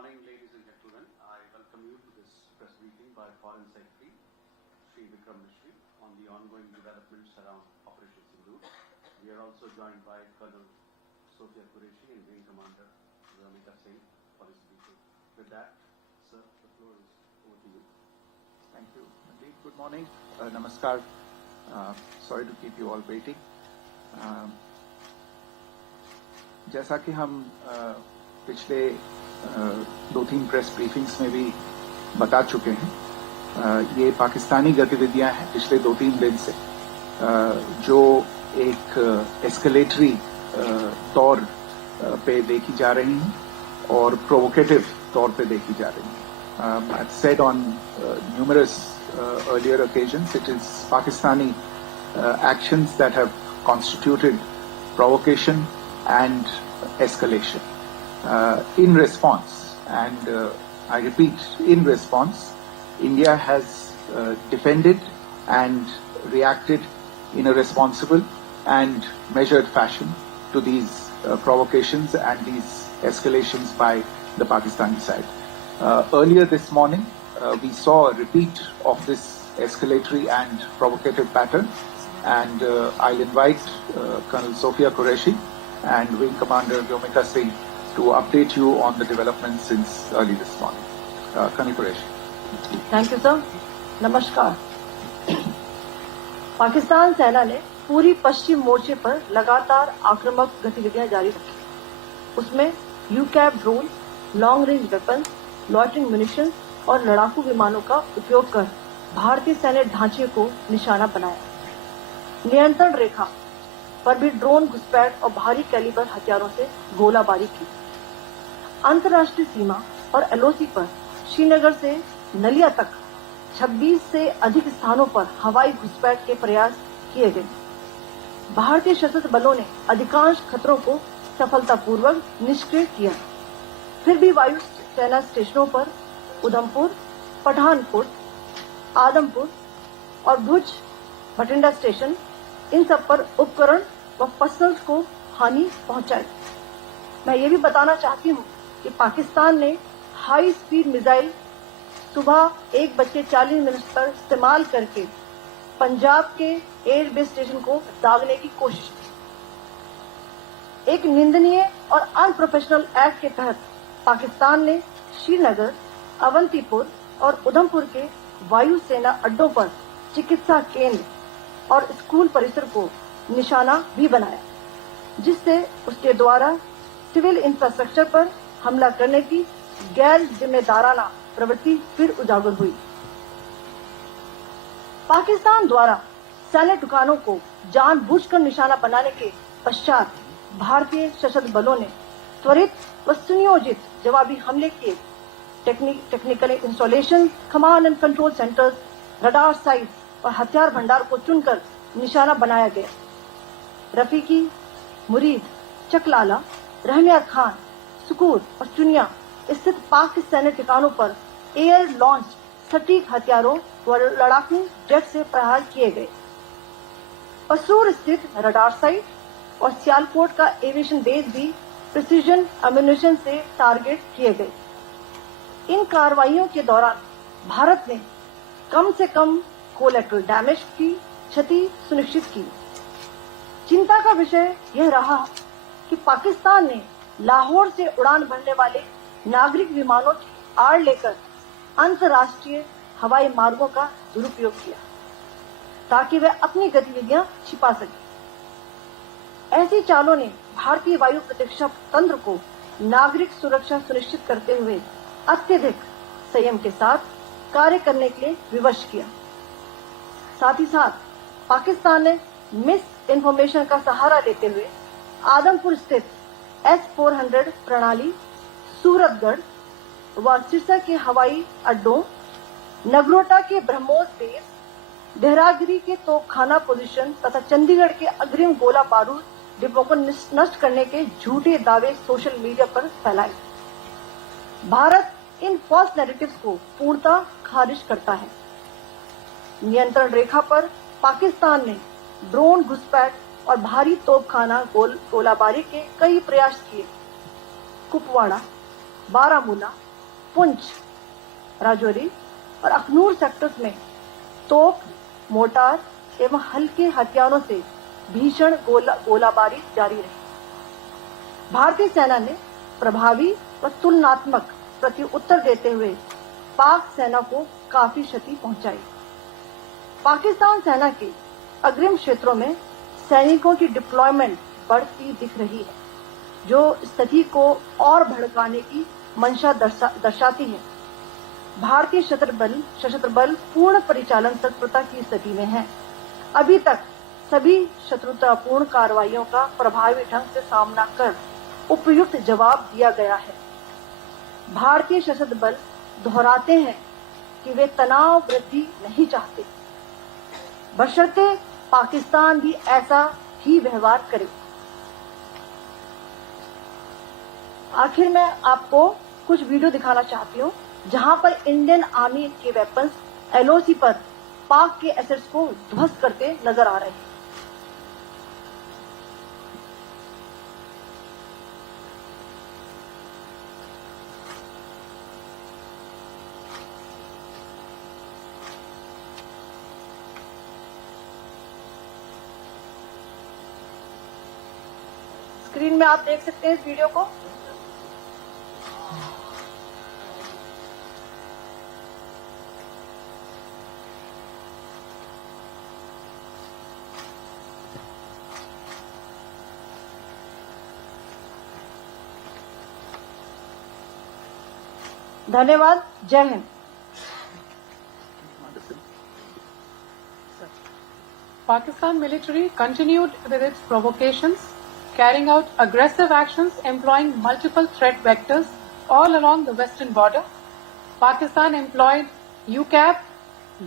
morning, ladies and gentlemen. I welcome you to this press briefing by Foreign Secretary Vikram Misri on the ongoing developments around Operation Sindoor. We are also joined by Colonel Sofiya Qureshi and Wing Commander Vyomika Singh for his briefing. With that, sir, the floor is over to you. Thank you. Good morning. Namaskar. Sorry to keep you all waiting. जैसा कि हम पिछले 2-3 press briefings में भी बता चुके हैं, ये पाकिस्तानी गतिविधियां हैं पिछले 2-3 दिन से, जो एक एस्केलेटरी तौर पे देखी जा रही हैं और प्रोवोकेटिव तौर पे देखी जा रही हैं. I've said on numerous earlier occasions, it is Pakistani actions that have constituted provocation and escalation. In response, and I repeat, in response, India has defended and reacted in a responsible and measured fashion to these provocations and these escalations by the Pakistani side. Earlier this morning, we saw a repeat of this escalatory and provocative pattern, and I'll invite Colonel Sofiya Qureshi and Wing Commander Vyomika Singh to update you on the developments since early this morning. Colonel Qureshi. Thank you, sir. नमस्कार. पाकिस्तान सेना ने पूरी पश्चिम मोर्चे पर लगातार आक्रामक गतिविधियां जारी रखी. उसमें यूकैप drone, long range weapon, loitering munition और लड़ाकू विमानों का उपयोग कर भारतीय सैन्य ढांचे को निशाना बनाया. नियंत्रण रेखा पर भी ड्रोन घुसपैठ और भारी कैलिबर हथियारों से गोलाबारी की. अंतर्राष्ट्रीय सीमा और एलओसी पर श्रीनगर से नलिया तक 26 से अधिक स्थानों पर हवाई घुसपैठ के प्रयास किए गए. भारतीय सशस्त्र बलों ने अधिकांश खतरों को सफलतापूर्वक निष्क्रिय किया. फिर भी वायु सेना स्टेशनों पर उधमपुर, पठानकोट, आदमपुर और भुज बठिंडा स्टेशन, इन सब पर उपकरण व फसल को हानि पहुंचाई. मैं ये भी बताना चाहती हूँ कि पाकिस्तान ने हाई स्पीड मिसाइल सुबह 1:40 पर इस्तेमाल करके पंजाब के एयरबेस स्टेशन को दागने की कोशिश की. एक निंदनीय और अनप्रोफेशनल एक्ट के तहत पाकिस्तान ने श्रीनगर, अवंतीपुर और उधमपुर के वायु सेना अड्डों पर चिकित्सा केंद्र और स्कूल परिसर को निशाना भी बनाया, जिससे उसके द्वारा सिविल इंफ्रास्ट्रक्चर पर हमला करने की गैर जिम्मेदाराना प्रवृत्ति फिर उजागर हुई. पाकिस्तान द्वारा सैन्य ठिकानों को जानबूझकर निशाना बनाने के पश्चात भारतीय सशस्त्र बलों ने त्वरित व सुनियोजित जवाबी हमले किए. Technical installation, command and control centres, radar sites और हथियार भंडार को चुनकर निशाना बनाया गया. रफीकी, मुरीद, चकलाला, रहमिया खान, सुकूर और चुनिया स्थित पाक सैन्य ठिकानों पर एयर लॉन्च सटीक हथियारों व लड़ाकू जेट से प्रहार किए गए. पसूर स्थित रडार साइट और सियालकोट का एविएशन बेस भी प्रिसीजन एम्यूनिशन से टारगेट किए गए. इन कार्रवाइयों के दौरान भारत ने कम से कम कोलैटरल डैमेज की क्षति सुनिश्चित की. चिंता का विषय यह रहा कि पाकिस्तान ने लाहौर से उड़ान भरने वाले नागरिक विमानों की आड़ लेकर अंतर्राष्ट्रीय हवाई मार्गों का दुरुपयोग किया, ताकि वे अपनी गतिविधियां छिपा सके. ऐसी चालों ने भारतीय वायु प्रतिरक्षा तंत्र को नागरिक सुरक्षा सुनिश्चित करते हुए अत्यधिक संयम के साथ कार्य करने के लिए विवश किया. साथ ही साथ पाकिस्तान ने मिस इन्फॉर्मेशन का सहारा लेते हुए आदमपुर स्थित S-400 प्रणाली, सूरतगढ़ व सिरसा के हवाई अड्डों, नगरोटा के ब्रह्मोस बेस, देहरागिरी के तोपखाना पोजीशन तथा चंडीगढ़ के अग्रिम गोला बारूद डिब्बों को नष्ट करने के झूठे दावे सोशल मीडिया पर फैलाए. भारत इन फॉल्स नैरेटिव्स को पूर्णतः खारिज करता है. नियंत्रण रेखा पर पाकिस्तान ने ड्रोन घुसपैठ और भारी तोपखाना गोलाबारी के कई प्रयास किए. कुपवाड़ा, बारामूला, पुंछ, राजौरी और अखनूर सेक्टर्स में तोप, मोर्टार एवं हल्के हथियारों से भीषण गोलाबारी जारी रही। भारतीय सेना ने प्रभावी व तुलनात्मक प्रत्युत्तर देते हुए पाक सेना को काफी क्षति पहुंचाई। पाकिस्तान सेना के अग्रिम क्षेत्रों में सैनिकों की डिप्लॉयमेंट बढ़ती दिख रही है, जो स्थिति को और भड़काने की मंशा दर्शाती है। भारतीय सशस्त्र बल पूर्ण परिचालन तत्परता की स्थिति में है। अभी तक सभी शत्रुतापूर्ण कार्रवाइयों का प्रभावी ढंग से सामना कर उपयुक्त जवाब दिया गया है। भारतीय सशस्त्र बल दोहराते हैं कि वे तनाव वृद्धि नहीं चाहते, बशर्ते पाकिस्तान भी ऐसा ही व्यवहार करे। आखिर में आपको कुछ वीडियो दिखाना चाहती हूँ जहां पर इंडियन आर्मी के वेपन्स एलओसी पर पाक के एसेट्स को ध्वस्त करते नजर आ रहे हैं। स्क्रीन में आप देख सकते हैं इस वीडियो को। धन्यवाद। जय Hind. Pakistan military continued with its provocations, carrying out aggressive actions employing multiple threat vectors all along the western border. Pakistan employed UCAV,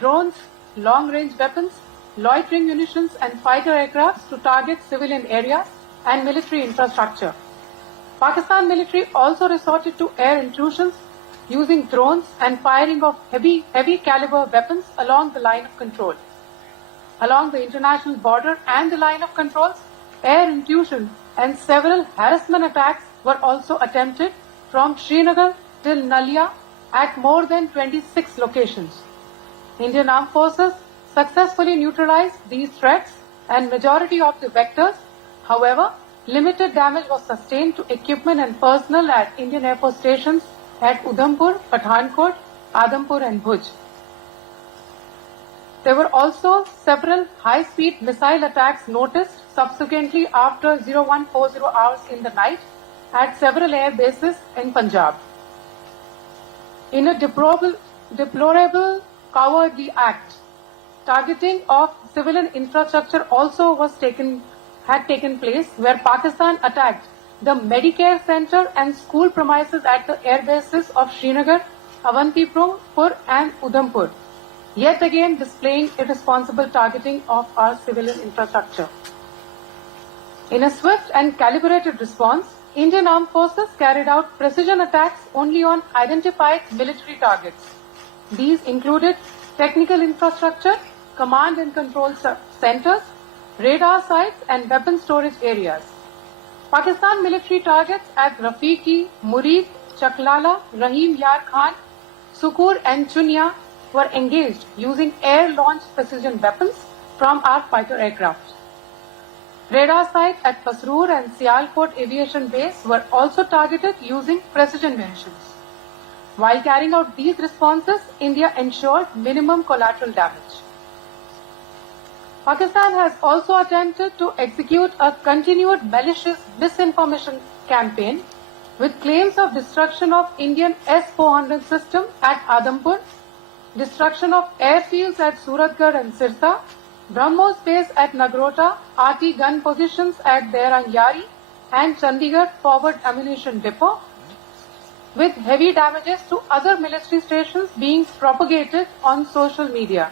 drones, long-range weapons, loitering munitions and fighter aircrafts to target civilian areas and military infrastructure. Pakistan military also resorted to air intrusions using drones and firing of heavy caliber weapons along the line of control. Along the international border and the line of controls, air intrusion and several harassment attacks were also attempted from Srinagar till Nalia at more than 26 locations. Indian Armed Forces successfully neutralized these threats and majority of the vectors. However, limited damage was sustained to equipment and personnel at Indian Air Force stations at Udhampur, Pathankot, Adampur and Bhuj. There were also several high-speed missile attacks noticed subsequently after 0140 hours in the night at several air bases in Punjab. In a deplorable cowardly act, targeting of civilian infrastructure also had taken place, where Pakistan attacked the Medicare Center and school premises at the air bases of Srinagar, Avantipur and Udhampur, yet again displaying irresponsible targeting of our civilian infrastructure. In a swift and calibrated response, Indian Armed Forces carried out precision attacks only on identified military targets. These included technical infrastructure, command and control centers, radar sites and weapon storage areas. Pakistan military targets at Rafiqi, Murid, Chaklala, Rahim Yar Khan, Sukur and Chunia were engaged using air-launched precision weapons from our fighter aircraft. Radar sites at Pasroor and Sialkot Aviation Base were also targeted using precision munitions. While carrying out these responses, India ensured minimum collateral damage. Pakistan has also attempted to execute a continued malicious misinformation campaign with claims of destruction of Indian S-400 system at Adampur, destruction of airfields at Suratgarh and Sirsa, BrahMos base at Nagrota, RT gun positions at Derangyari and Chandigarh forward ammunition depot, with heavy damages to other military stations being propagated on social media.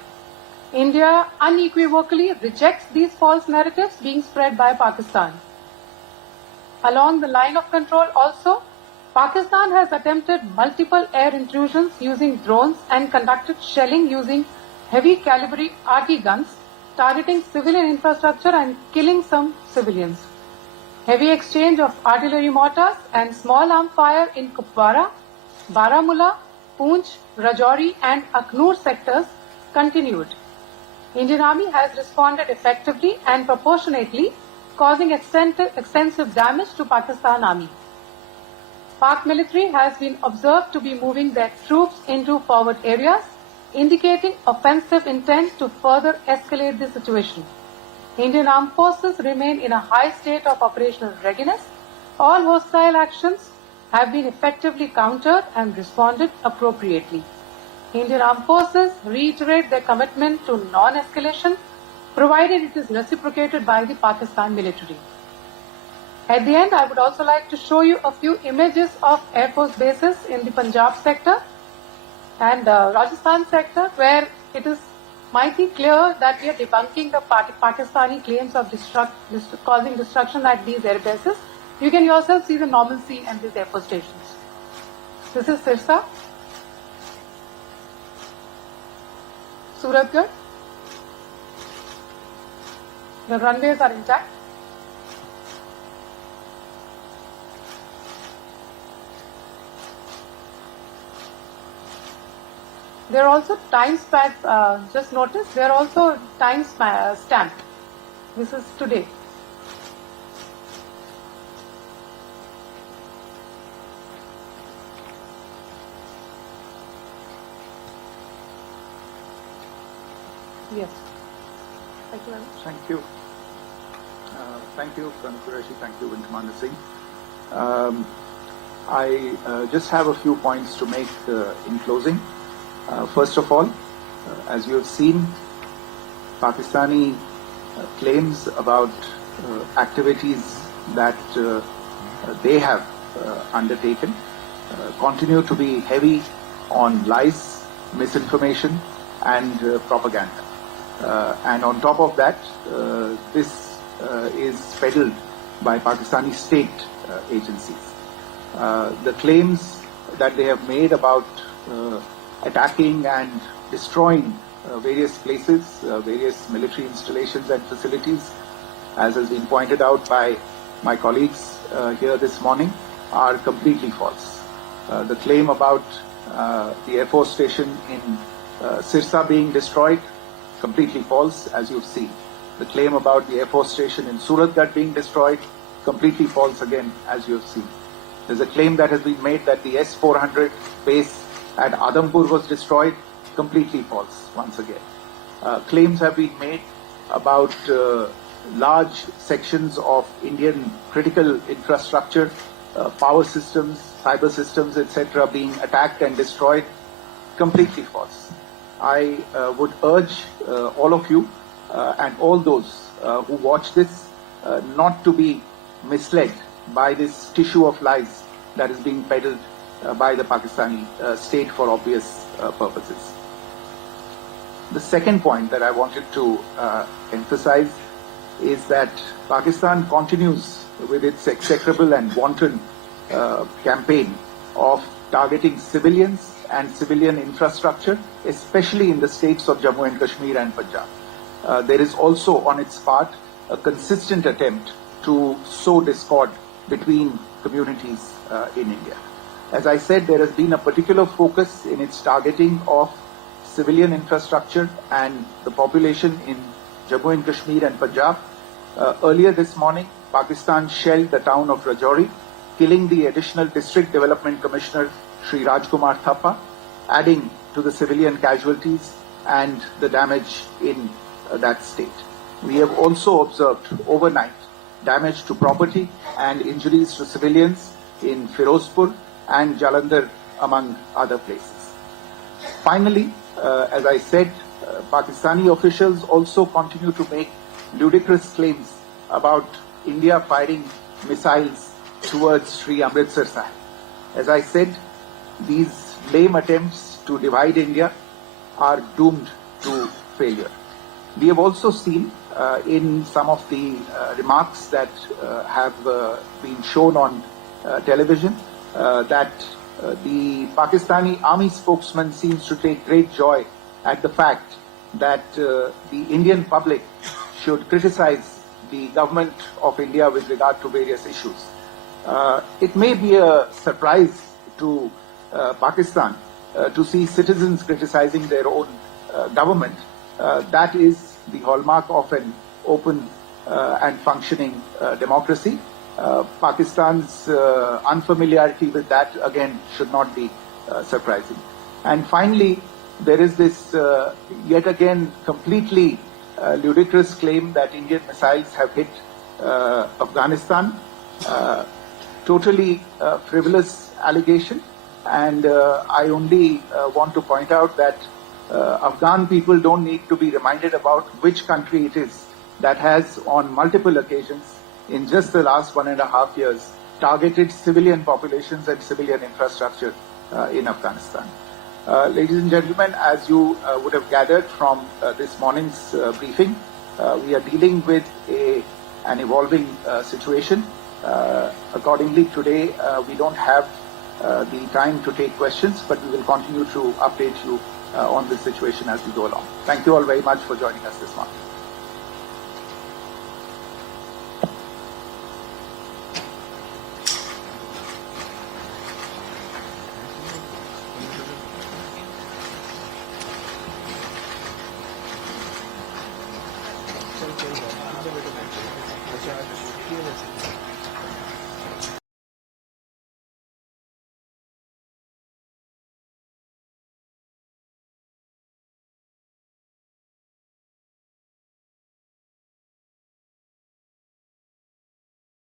India unequivocally rejects these false narratives being spread by Pakistan. Along the line of control also, Pakistan has attempted multiple air intrusions using drones and conducted shelling using heavy caliber RT guns, targeting civilian infrastructure and killing some civilians. Heavy exchange of artillery mortars and small arm fire in Kupwara, Baramulla, Poonch, Rajouri and Aknoor sectors continued. Indian Army has responded effectively and proportionately, causing extensive damage to Pakistan Army. Pak military has been observed to be moving their troops into forward areas, indicating offensive intent to further escalate the situation. Indian armed forces remain in a high state of operational readiness. All hostile actions have been effectively countered and responded appropriately. Indian armed forces reiterate their commitment to non-escalation, provided it is reciprocated by the Pakistan military. At the end, I would also like to show you a few images of Air Force bases in the Punjab sector and Rajasthan sector, where it is mighty clear that we are debunking the Pakistani claims of causing destruction at these air bases. You can yourself see the normalcy and these air force stations. This is Sirsa, Suratgarh. The runways are intact. There are also time stamps, just notice, there are also time stamp. This is today. Yes. Thank you very much. Thank you. Thank you, Qureshi. Thank you, Commander Singh. I just have a few points to make in closing. First of all, as you have seen, Pakistani claims about activities that they have undertaken continue to be heavy on lies, misinformation and propaganda. And on top of that, this is peddled by Pakistani state agencies. The claims that they have made about attacking and destroying various places, various military installations and facilities, as has been pointed out by my colleagues here this morning, are completely false. The claim about the Air Force station in Sirsa being destroyed, completely false, as you've seen. The claim about the Air Force station in Suratgarh being destroyed, completely false again, as you have seen. There's a claim that has been made that the S-400 base at Adampur was destroyed, completely false once again. Claims have been made about large sections of Indian critical infrastructure, power systems, cyber systems, etc. being attacked and destroyed, completely false. I would urge all of you and all those who watch this not to be misled by this tissue of lies that is being peddled by the Pakistani state for obvious purposes. The second point that I wanted to emphasize is that Pakistan continues with its execrable and wanton campaign of targeting civilians and civilian infrastructure, especially in the states of Jammu and Kashmir and Punjab. There is also on its part a consistent attempt to sow discord between communities in India. As I said, there has been a particular focus in its targeting of civilian infrastructure and the population in Jammu and Kashmir and Punjab. Earlier this morning, Pakistan shelled the town of Rajouri, killing the additional District Development Commissioner, Shri Rajkumar Thappa, adding to the civilian casualties and the damage in that state. We have also observed overnight damage to property and injuries to civilians in Firozpur and Jalandhar, among other places. Finally, as I said, Pakistani officials also continue to make ludicrous claims about India firing missiles towards Sri Amritsar Sahib. As I said, these lame attempts to divide India are doomed to failure. We have also seen in some of the remarks that have been shown on television that the Pakistani army spokesman seems to take great joy at the fact that the Indian public should criticize the government of India with regard to various issues. It may be a surprise to Pakistan to see citizens criticizing their own government, that is the hallmark of an open and functioning democracy. Pakistan's unfamiliarity with that, again, should not be surprising. And finally, there is this yet again completely ludicrous claim that Indian missiles have hit Afghanistan. Totally frivolous allegation. And I only want to point out that Afghan people don't need to be reminded about which country it is that has on multiple occasions in just the last 1.5 years targeted civilian populations and civilian infrastructure in Afghanistan. Ladies and gentlemen, as you would have gathered from this morning's briefing, we are dealing with an evolving situation. Accordingly, today we don't have the time to take questions, but we will continue to update you on this situation as we go along. Thank you all very much for joining us this morning. चल चल